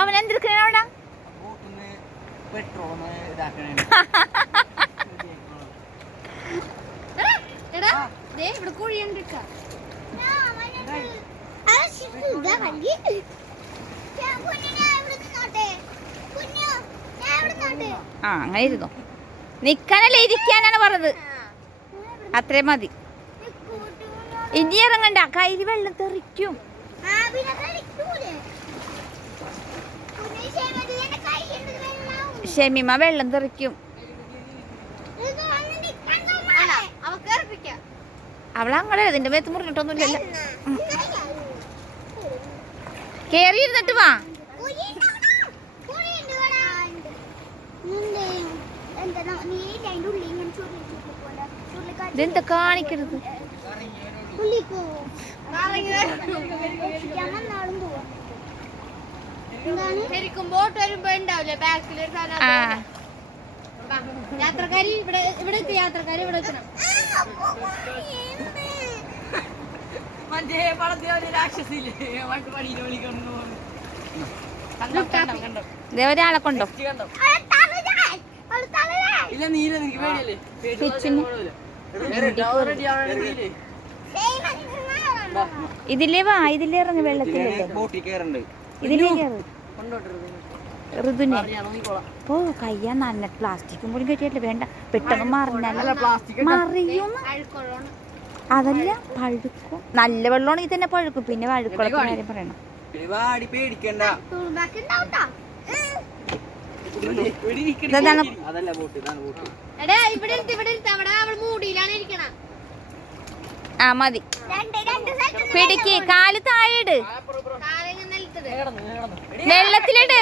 അവൻ എന്തിരിക്കണ അവിടെ? പെട്രോൾ ഇവിടെ കുഴിയുണ്ട്. ആ അങ്ങനെ ഇരുന്നു. നിക്കാനല്ല ഇരിക്കാനാണ് പറഞ്ഞത്. അത്രയും മതി. ഇനി ഇറങ്ങണ്ട. കയ്യിൽ വെള്ളം തെറിക്കും. ഷെമിമ വെള്ളം തെറിക്കും. അവളങ്ങളെ. അവൾ അങ്ങനെ ഇതിന്റെ മേത്ത് മുറിഞ്ഞിട്ടൊന്നുമില്ലല്ലോ. കേറി ഇരുന്നിട്ട് വാ. ഇതെന്താ കാണിക്കരുത്? ബോട്ട് വരുമ്പോ ഉണ്ടാവില്ലേ? ബാക്കിൽ ഒരു സാധനം ആ. വാ, യാത്രക്കാരി ഇവിടെ ഇവിടെ എത്തി യാത്രക്കാരി ഇവിടെ എത്തണം. മറ്റേ ഒരു രാക്ഷസില്ലേ? വിളിക്കുന്നു കണ്ടോ ഒരാളെ ഇല്ല നീല നിനക്ക് പേടിയല്ലേ? ഇതിലേ വാ ഇതിലേ ഇറങ്ങി വെള്ളത്തിലല്ലേ ഇതിലേ കയറ്. ഋതുനെ. ഓ കയ്യാ നന്ന പ്ലാസ്റ്റിക്കും കൂടി കെട്ടിയല്ലേ വേണ്ട. പെട്ടെന്ന് മറിഞ്ഞാലോ മറിയും അതല്ല പഴുക്കും. നല്ല വെള്ളമാണെങ്കിൽ തന്നെ പഴുക്കും. പിന്നെ വഴുക്കുളത്തിന് കാര്യം പറയണം. പേടിക്കണ്ട. ഇതെന്താണ്? അതല്ല ബോട്ട് ഇതാണ് ബോട്ട്. എടാ ഇവിടെ ഇരുത്ത് ഇവിടെ ഇരുത്ത് അവിടെ മൂടിയിലാണ് ഇരിക്കണ. ആ മതി. പിടിക്ക്. കാൽ താഴെയിട് കാലിങ്ങനെ നിലത്തിട് വെള്ളത്തിലിട്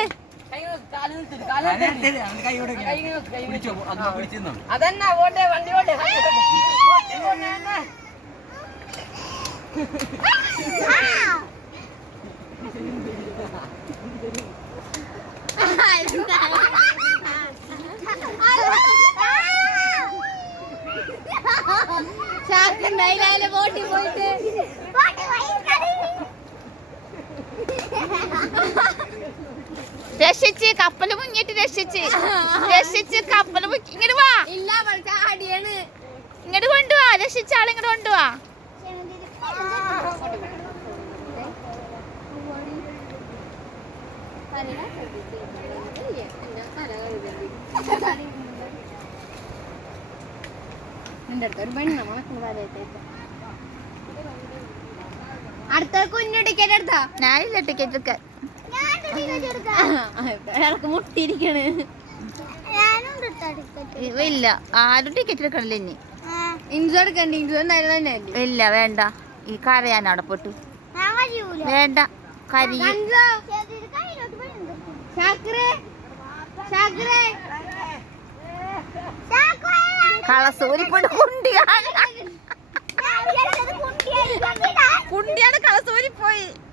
അതന്നെ ഓട്ടെ വണ്ടി ഓട്ടെ ഷാക്കുണ്ടായില്ല ബോട്ടിൽ പോയിട്ട് രക്ഷിച്ച് കപ്പൽ മുങ്ങിട്ട് രക്ഷിച്ച്. രക്ഷിച്ച് കപ്പൽ ഇങ്ങോട്ട് വാ. ഇല്ല അടിയാണ്. ഇങ്ങോട്ട് കൊണ്ടുവാ രക്ഷിച്ച ആളെ ഇങ്ങോട്ട് കൊണ്ടുവാ അടുത്ത് അടുത്ത കുഞ്ഞുടിക്കന്റെ അടുത്താ ഞാനില്ല ടിക്കറ്റ് എടുക്കാൻ. അയാൾക്ക് മുട്ടിയിരിക്കണ്. ഇല്ല. ആരും ടിക്കറ്റ് എടുക്കണില്ല ഇനി. ഇൻസു എടുക്കണ്ട. ഇൻസു എന്തായാലും തന്നെ അല്ലേ ഇല്ല വേണ്ട. ഈ കരയാൻ അവിടെ പോട്ട്. വേണ്ട. കരിയും കളസൂരിപ്പോട്ട് കുണ്ടിയാണ്. കളസൂരിപ്പോയി ആ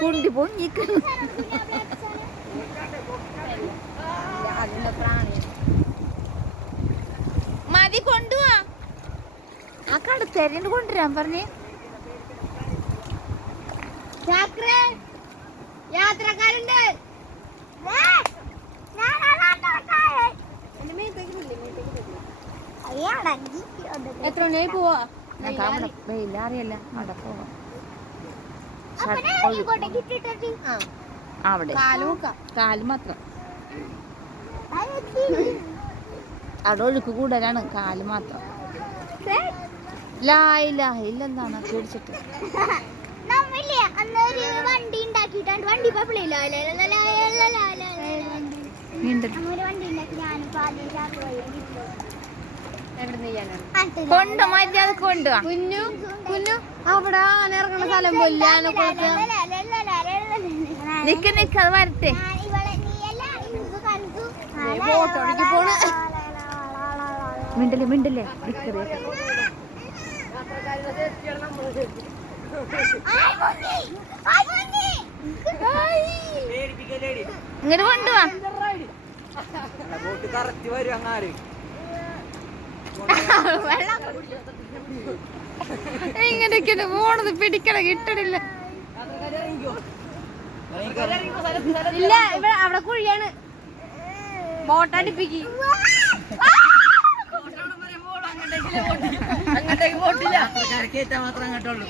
കുണ്ടി പൊങ്ങിക്കുന്നു മതി കൊണ്ടുവാ. ആ കടുത്തേരിണ്ട് കൊണ്ടുവരാൻ പറഞ്ഞേ. യാത്രക്കാരുണ്ട് എന്റെ മേത്തേക്ക് ഇല്ലേ, മേത്തേക്ക് ഇല്ലേ. എത്ര മണിയായി പോവാ? അവിടെ വെയിലറിയല്ല അവിടെ പോവാം. ആ അവിടെ. കാൽ മാത്രം. അവിടെ ഒഴുക്ക് കൂടാനാണ് കാൽ മാത്രം. ലായില്ല ഇല്ലെന്താണ് പേടിച്ചിട്ട്. വണ്ടി ഉണ്ടാക്കിയിട്ടാണ് വണ്ടി വണ്ടി ഉണ്ടാക്കി. ഞാനിപ്പോ ആദ്യം കൊണ്ട് മര്യാദ കൊണ്ട്. കുഞ്ഞു കുഞ്ഞു. അവിടെ ആന ഇറങ്ങുന്ന സ്ഥലം പോലെ ആന കുളത്ത് നിക്ക് നിക്ക് അത് വരട്ടെ. പോണ് മിണ്ടല്ലേ മിണ്ടല്ലേ? നിക്കറ് പേടിപ്പിക്കല്ലേടി ഇങ്ങോട്ട് കറക്റ്റ് വരും അങ്ങാര് വെള്ളം. ഇങ്ങനെയൊക്കെയാണ് പോണത് പിടിക്കണ കിട്ടണില്ല. ഇല്ല ഇവിടെ അവിടെ കുഴിയാണ്. ബോട്ടടിപ്പിക്ക് അങ്ങോട്ടേക്ക് പോട്ടില്ല കയറ്റാൻ മാത്രം അങ്ങോട്ടുള്ളൂ